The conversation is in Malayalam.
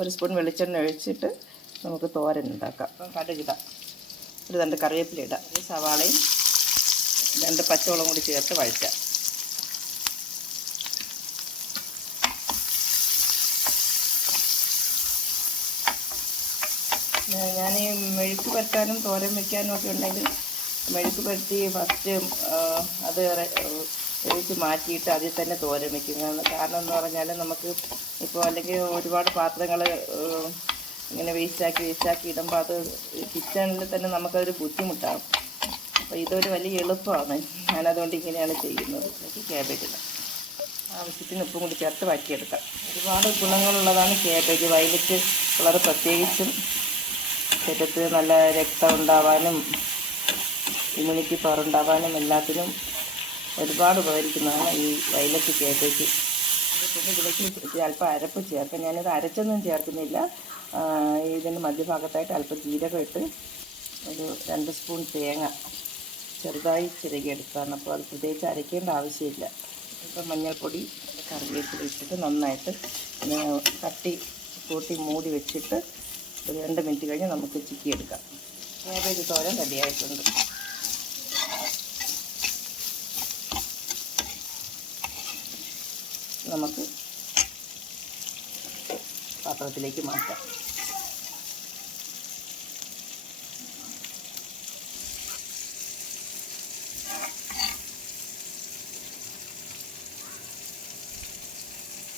1 സ്പൂൺ വെളിച്ചെണ്ണ ഒഴിച്ചിട്ട് നമുക്ക് തോരൻ ഉണ്ടാക്കാം. അപ്പം കടുകിടാം, ഒരു 2 കറിവേപ്പില ഇടാം, ഒരു സവാളയും 2 പച്ചമുളകും കൂടി ചേർത്ത് വഴറ്റാം. ഞാൻ ഈ മെഴുക്ക് പുരട്ടാനും തോരൻ വയ്ക്കാനും ഒക്കെ ഉണ്ടെങ്കിൽ മെഴുക്ക് പുരട്ടി ഫസ്റ്റ് അത് ഒഴിച്ച് മാറ്റിയിട്ട് അതിൽ തന്നെ തോരൻ വയ്ക്കുന്നത്. കാരണം എന്ന് പറഞ്ഞാൽ നമുക്ക് ഇപ്പോൾ അല്ലെങ്കിൽ ഒരുപാട് പാത്രങ്ങൾ ഇങ്ങനെ വേസ്റ്റാക്കി ഇടുമ്പോൾ അത് കിച്ചണിൽ തന്നെ നമുക്കതൊരു ബുദ്ധിമുട്ടാകും. അപ്പോൾ ഇതൊരു വലിയ എളുപ്പമാണ്. ഞാനതുകൊണ്ട് ഇങ്ങനെയാണ് ചെയ്യുന്നത്. എനിക്ക് ക്യാബേജ് ഇടാം, ആവശ്യത്തിന് ഉപ്പും കൂടി ചേർത്ത് വഴറ്റിയെടുക്കാം. ഒരുപാട് ഗുണങ്ങളുള്ളതാണ് ക്യാബേജ്. വയലറ്റ് കളർ പ്രത്യേകിച്ചും ശരീരത്തിൽ നല്ല രക്തം ഉണ്ടാവാനും ഇമ്മ്യൂണിറ്റി പവർ ഉണ്ടാവാനും എല്ലാത്തിനും ഒരുപാട് ഉപകരിക്കുന്നതാണ് ഈ വയലറ്റ് ക്യാബേജ്. ഇതിലേക്ക് അല്പം അരപ്പ് ചേർക്കാം. ഞാനിത് അരച്ചൊന്നും ചേർക്കുന്നില്ല. ഇതിൻ്റെ മധ്യഭാഗത്തായിട്ട് അല്പം ജീരകം ഇട്ട് ഒരു 2 സ്പൂൺ തേങ്ങ ചെറുതായി ചിരകിയെടുക്കുകയാണ്. അപ്പോൾ അത് പ്രത്യേകിച്ച് അരയ്ക്കേണ്ട ആവശ്യമില്ല. ഇപ്പം മഞ്ഞൾപ്പൊടി, കറിവേപ്പില ഇട്ടിട്ട് നന്നായിട്ട് തട്ടി കൂട്ടി മൂടി വെച്ചിട്ട് ഒരു 2 മിനിറ്റ് കഴിഞ്ഞ് നമുക്ക് ചിക്കിയെടുക്കാം. ക്യാബേജ് തോരൻ റെഡിയായിട്ടുണ്ട്. നമുക്ക് പാത്രത്തിലേക്ക് മാറ്റാം.